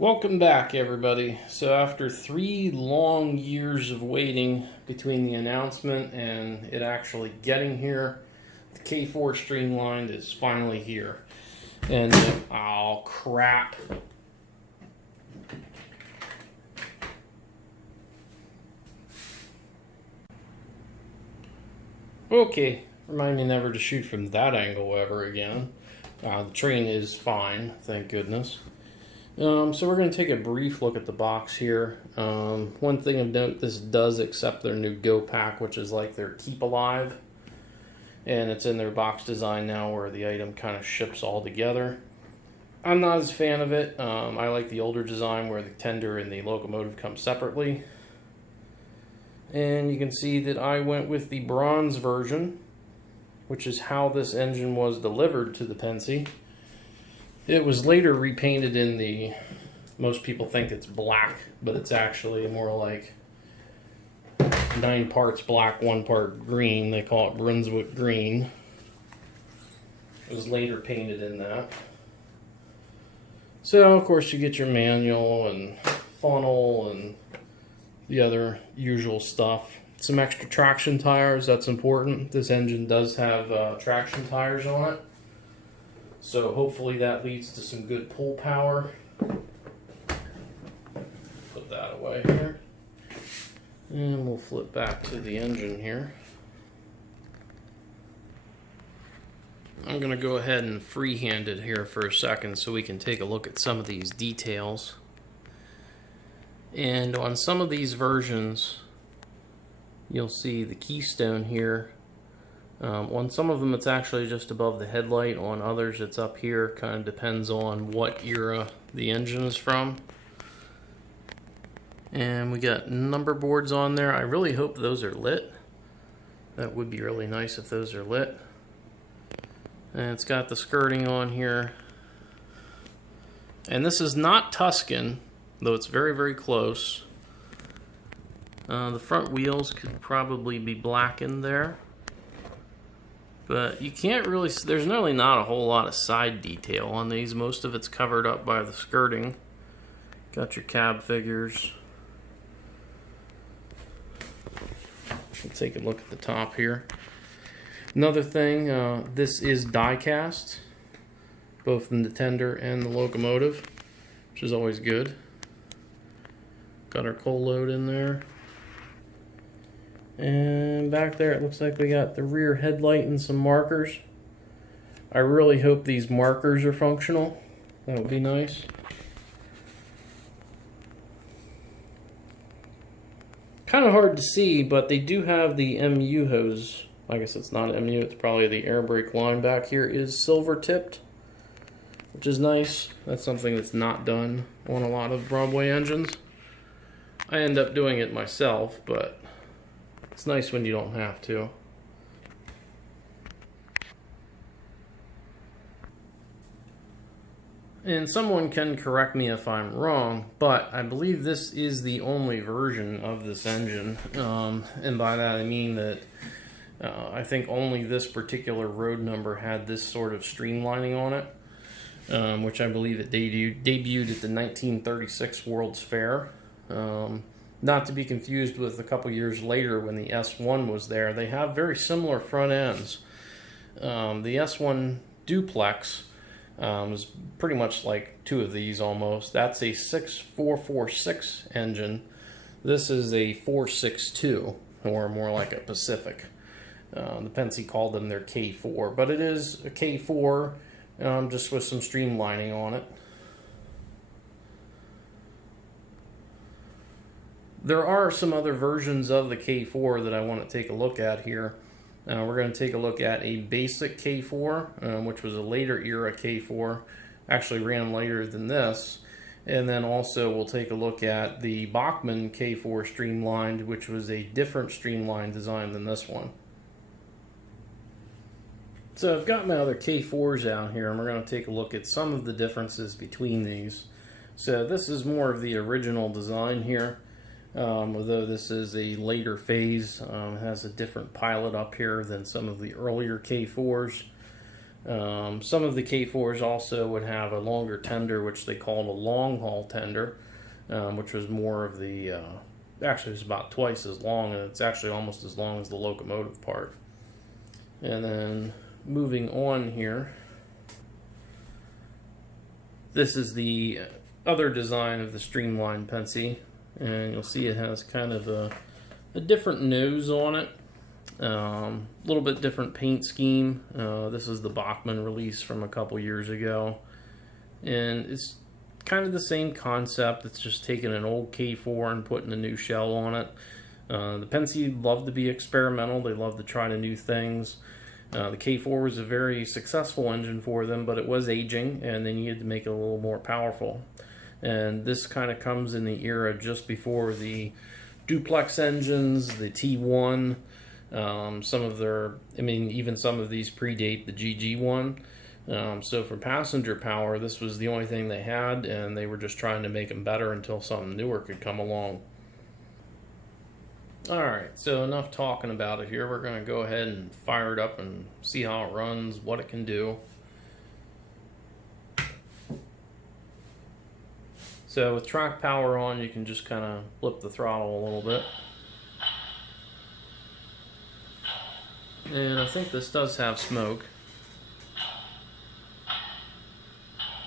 Welcome back, everybody. So after 3 long years of waiting between the announcement and it actually getting here, the K4 Streamlined is finally here. And, oh crap. Okay, remind me never to shoot from that angle ever again. The train is fine, thank goodness. So we're going to take a brief look at the box here. One thing of note, this does accept their new Go Pack, which is like their Keep Alive. And it's in their box design now where the item kind of ships all together. I'm not as a fan of it. I like the older design where the tender and the locomotive come separately. And you can see that I went with the bronze version, which is how this engine was delivered to the Pennsy. It was later repainted in the, most people think it's black, but it's actually more like 9 parts black, 1 part green. They call it Brunswick green. It was later painted in that. So, of course, you get your manual and funnel and the other usual stuff. Some extra traction tires, that's important. This engine does have traction tires on it. So hopefully that leads to some good pull power. Put that away here. And we'll flip back to the engine here. I'm going to go ahead and freehand it here for a second so we can take a look at some of these details. And on some of these versions, you'll see the keystone here. On some of them it's actually just above the headlight, on others it's up here. Kind of depends on what era the engine is from. And we got number boards on there. I really hope those are lit. That would be really nice if those are lit. And it's got the skirting on here. And this is not Tuscan, though it's very, very close. The front wheels could probably be blackened there. But you can't really, there's really not a whole lot of side detail on these. Most of it's covered up by the skirting. Got your cab figures. Let's take a look at the top here. Another thing, this is die cast, both in the tender and the locomotive, which is always good. Got our coal load in there. And back there it looks like we got the rear headlight and some markers. I really hope these markers are functional. That would be nice. Kind of hard to see, but they do have the MU hose. I guess it's not MU, it's probably the air brake line back here is silver tipped, which is nice. That's something that's not done on a lot of Broadway engines. I end up doing it myself, but it's nice when you don't have to. And someone can correct me if I'm wrong, but I believe this is the only version of this engine. And by that I mean that I think only this particular road number had this sort of streamlining on it, which I believe it debuted at the 1936 World's Fair. Not to be confused with a couple years later when the S1 was there. They have very similar front ends. The S1 duplex is pretty much like 2 of these almost. That's a 6446 engine. This is a 462, or more like a Pacific. The Pennsy called them their K4, but it is a K4 just with some streamlining on it. There are some other versions of the K4 that I want to take a look at here. We're going to take a look at a basic K4, which was a later era K4, actually ran later than this. And then also we'll take a look at the Bachmann K4 Streamlined, which was a different streamlined design than this one. So I've got my other K4s out here, and we're going to take a look at some of the differences between these. So this is more of the original design here. Although this is a later phase, has a different pilot up here than some of the earlier K4s. Some of the K4s also would have a longer tender, which they called a long haul tender, which was more of the, actually it's about twice as long, and it's actually almost as long as the locomotive part. And then moving on here, this is the other design of the Streamlined Pensy, and you'll see it has kind of a different nose on it. A little bit different paint scheme. This is the Bachmann release from a couple years ago, and it's kind of the same concept. It's just taking an old K4 and putting a new shell on it. The Pensy love to be experimental. They love to try new things. The K4 was a very successful engine for them, but it was aging, and they needed to make it a little more powerful. And this kind of comes in the era just before the duplex engines, the T1. Some of their, I mean, even some of these predate the GG1. So for passenger power, this was the only thing they had, and they were just trying to make them better until something newer could come along. Alright, so enough talking about it here. We're going to go ahead and fire it up and see how it runs, what it can do. So with track power on, you can just kind of flip the throttle a little bit. And I think this does have smoke.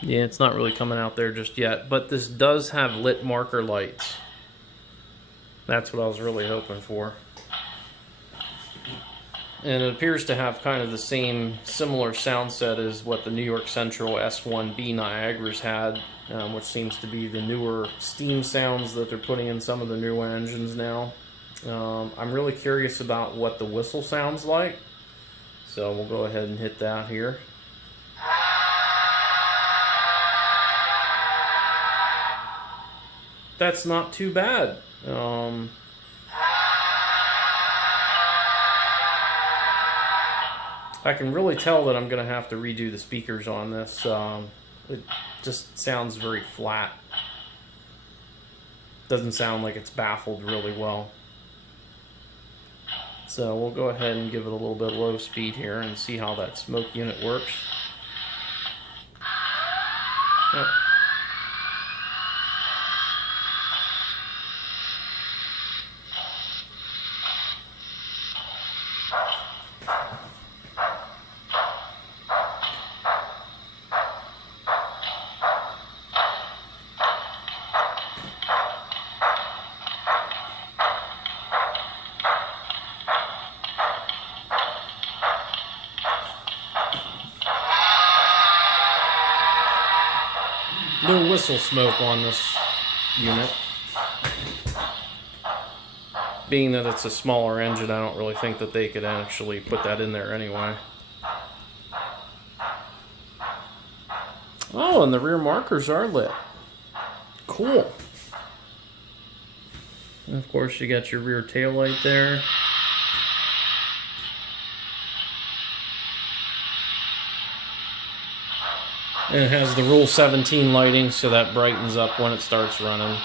Yeah, it's not really coming out there just yet, but this does have lit marker lights. That's what I was really hoping for. And it appears to have kind of the same similar sound set as what the New York Central S1B Niagaras had, which seems to be the newer steam sounds that they're putting in some of the newer engines now. I'm really curious about what the whistle sounds like, so we'll go ahead and hit that here. That's not too bad. I can really tell that I'm going to have to redo the speakers on this. It just sounds very flat. Doesn't sound like it's baffled really well. So we'll go ahead and give it a little bit of low speed here and see how that smoke unit works. Yep. No whistle smoke on this unit. Being that it's a smaller engine, I don't really think that they could actually put that in there anyway. Oh, and the rear markers are lit. Cool. And of course, you got your rear tail light there. And it has the Rule 17 lighting, so that brightens up when it starts running.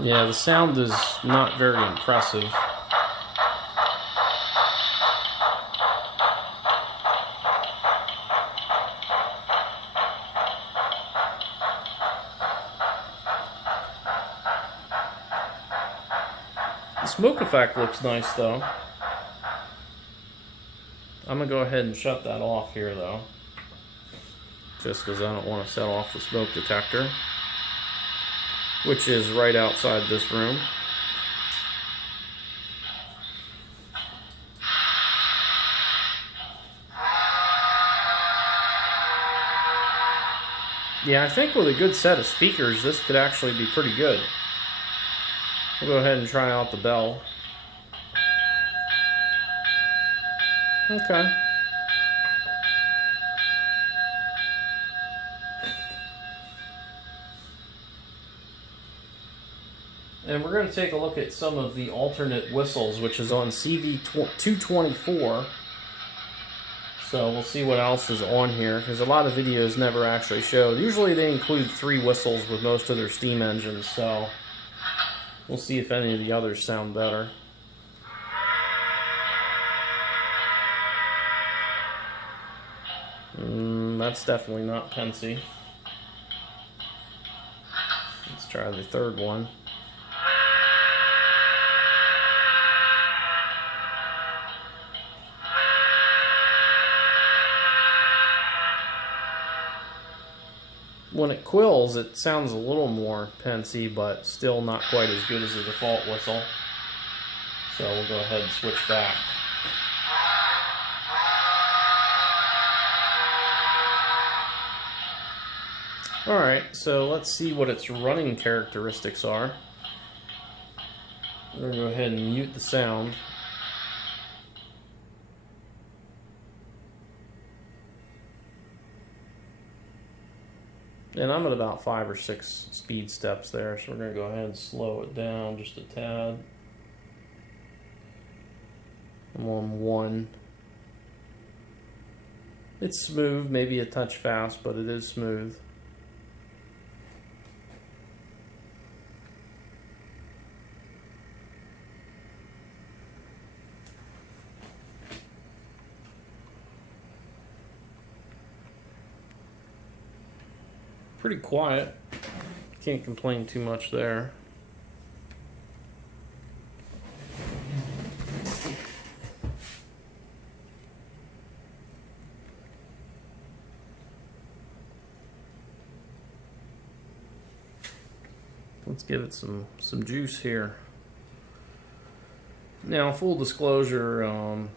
Yeah, the sound is not very impressive. The smoke effect looks nice though. I'm gonna go ahead and shut that off here though, just because I don't want to set off the smoke detector, which is right outside this room. Yeah, I think with a good set of speakers, this could actually be pretty good. We'll go ahead and try out the bell. Okay. And we're going to take a look at some of the alternate whistles, which is on CV224. So we'll see what else is on here, because a lot of videos never actually show. Usually they include 3 whistles with most of their steam engines, so We'll see if any of the others sound better. That's definitely not Pensy. Let's try the third one. When it quills, it sounds a little more Pensy, but still not quite as good as the default whistle. So we'll go ahead and switch back. Alright, so let's see what its running characteristics are. We're going to go ahead and mute the sound. And I'm at about 5 or 6 speed steps there, so we're going to go ahead and slow it down just a tad. I'm on 1. It's smooth, maybe a touch fast, but it is smooth. Pretty quiet. Can't complain too much there. Let's give it some juice here. Now, full disclosure,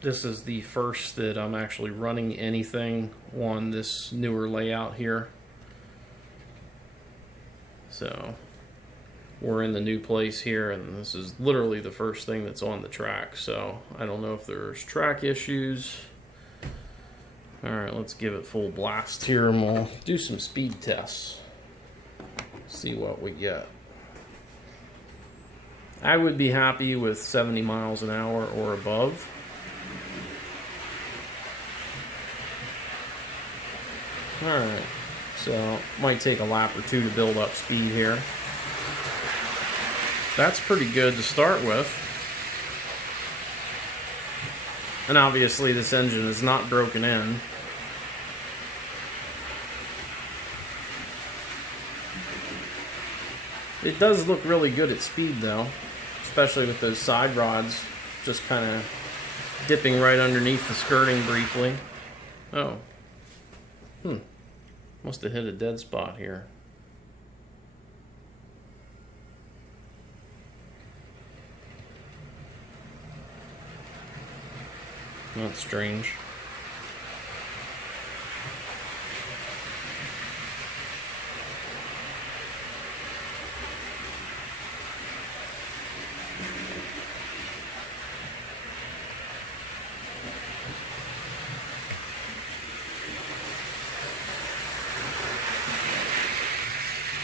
this is the first that I'm actually running anything on this newer layout here. So we're in the new place here, and this is literally the first thing that's on the track. So I don't know if there's track issues. Alright, let's give it full blast here, and we'll do some speed tests. See what we get. I would be happy with 70 miles an hour or above. Alright. So, might take a lap or two to build up speed here. That's pretty good to start with. And obviously this engine is not broken in. It does look really good at speed though, especially with those side rods just kind of dipping right underneath the skirting briefly. Oh. Must have hit a dead spot here. That's strange.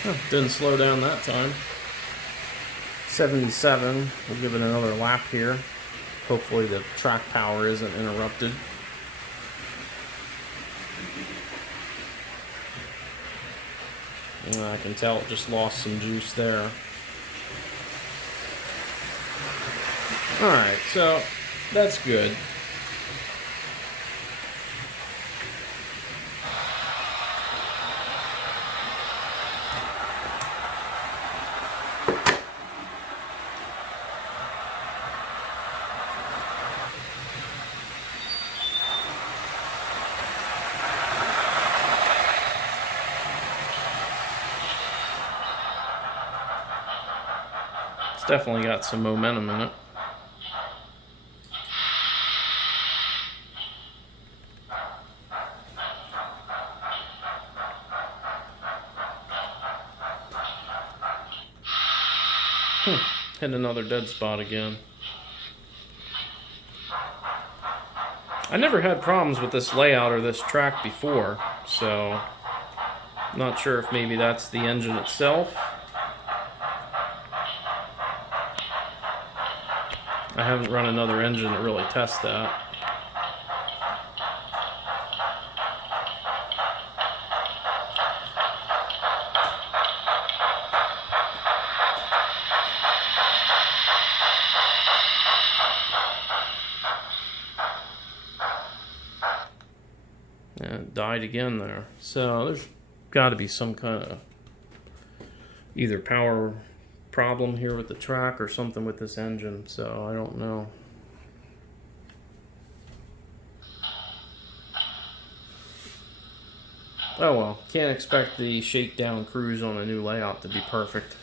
Oh, didn't slow down that time. 77. We'll give it another lap here. Hopefully the track power isn't interrupted. And I can tell it just lost some juice there. Alright, so that's good. It's definitely got some momentum in it. Hit another dead spot again. I never had problems with this layout or this track before, so I'm not sure if maybe that's the engine itself. I haven't run another engine to really test that. And it died again there. So there's got to be some kind of either power problem here with the track or something with this engine. So I don't know. Oh well, can't expect the shakedown cruise on a new layout to be perfect.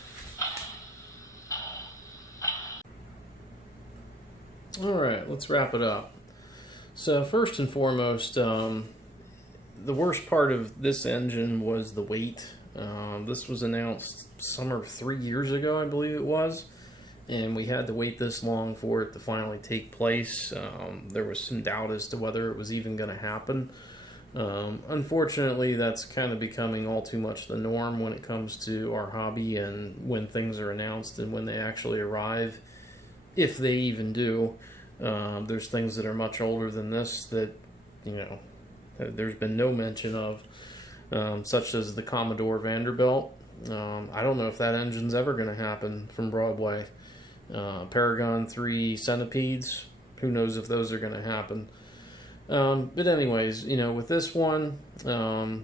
Alright, let's wrap it up. So first and foremost, the worst part of this engine was the weight. This was announced summer 3 years ago, I believe it was, and we had to wait this long for it to finally take place. There was some doubt as to whether it was even going to happen. Unfortunately, that's kind of becoming all too much the norm when it comes to our hobby and when things are announced and when they actually arrive, if they even do. There's things that are much older than this that, you know, there's been no mention of, such as the Commodore Vanderbilt. I don't know if that engine's ever going to happen from Broadway. Paragon 3 Centipedes, who knows if those are going to happen. But anyways, you know, with this one, the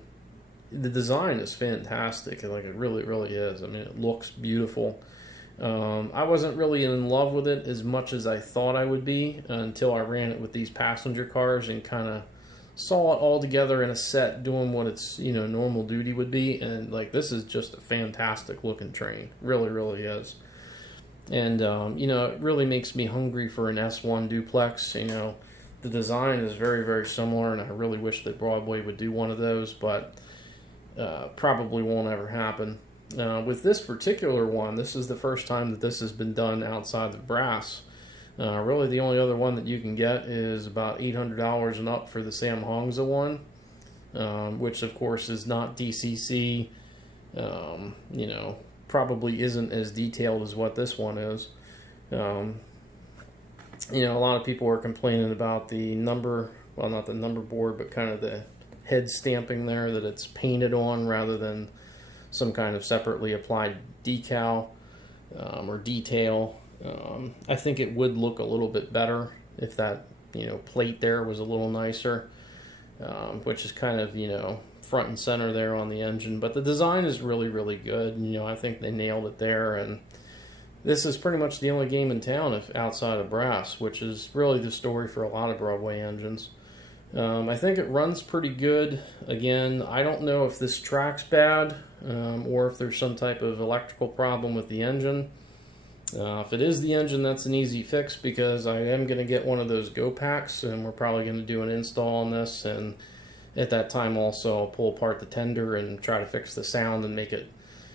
design is fantastic. Like, it really, really is. I mean, it looks beautiful. I wasn't really in love with it as much as I thought I would be until I ran it with these passenger cars and kind of saw it all together in a set doing what its, you know, normal duty would be. And like, this is just a fantastic looking train. Really, really is. And, you know, it really makes me hungry for an S1 duplex. You know, the design is very, very similar, and I really wish that Broadway would do one of those, but probably won't ever happen. With this particular one, this is the first time that this has been done outside of brass. Really, the only other one that you can get is about $800 and up for the Sam Hongza one, which of course is not DCC. You know, probably isn't as detailed as what this one is. You know, a lot of people are complaining about the number, well, not the number board, but kind of the head stamping there, that it's painted on rather than some kind of separately applied decal or detail. I think it would look a little bit better if that, you know, plate there was a little nicer, which is kind of, you know, front and center there on the engine. But the design is really, really good. You know, I think they nailed it there, and this is pretty much the only game in town if outside of brass, which is really the story for a lot of Broadway engines. I think it runs pretty good. Again, I don't know if this track's bad or if there's some type of electrical problem with the engine. If it is the engine, that's an easy fix, because I am going to get one of those Go Packs, and we're probably going to do an install on this, and at that time also I'll pull apart the tender and try to fix the sound and make it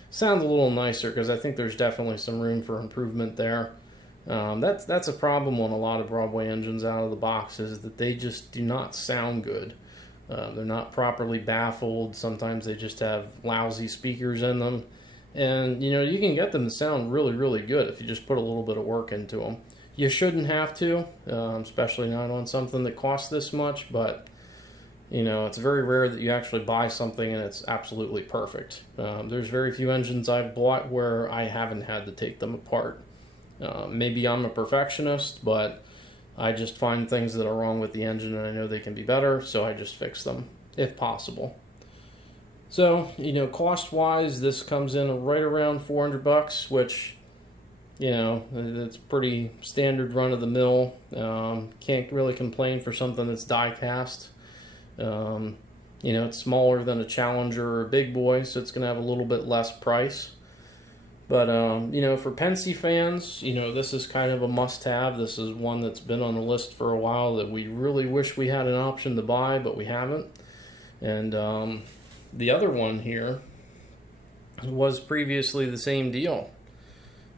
sound a little nicer, because I think there's definitely some room for improvement there. That's a problem on a lot of Broadway engines out of the box, is that they just do not sound good. They're not properly baffled. Sometimes they just have lousy speakers in them. And, you know, you can get them to sound really, really good if you just put a little bit of work into them. You shouldn't have to, especially not on something that costs this much, but, you know, it's very rare that you actually buy something and it's absolutely perfect. There's very few engines I've bought where I haven't had to take them apart. Maybe I'm a perfectionist, but I just find things that are wrong with the engine and I know they can be better, so I just fix them, if possible. So, you know, cost-wise, this comes in right around $400, which, you know, it's pretty standard run-of-the-mill. Can't really complain for something that's die-cast. You know, it's smaller than a Challenger or a Big Boy, so it's going to have a little bit less price. But, you know, for Penske fans, you know, this is kind of a must-have. This is one that's been on the list for a while that we really wish we had an option to buy, but we haven't. And the other one here was previously the same deal.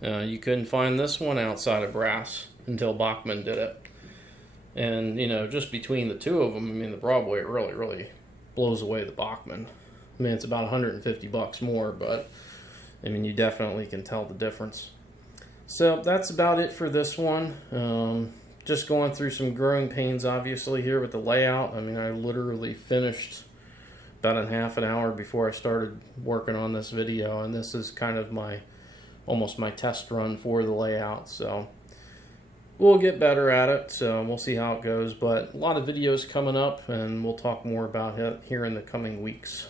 You couldn't find this one outside of brass until Bachmann did it. And, you know, just between the two of them, I mean, the Broadway really, really blows away the Bachmann. I mean, it's about $150 more, but I mean, you definitely can tell the difference. So that's about it for this one. Just going through some growing pains, obviously, here with the layout. I mean, I literally finished about a half an hour before I started working on this video, and this is kind of almost my test run for the layout. So we'll get better at it, so we'll see how it goes. But a lot of videos coming up, and we'll talk more about it here in the coming weeks.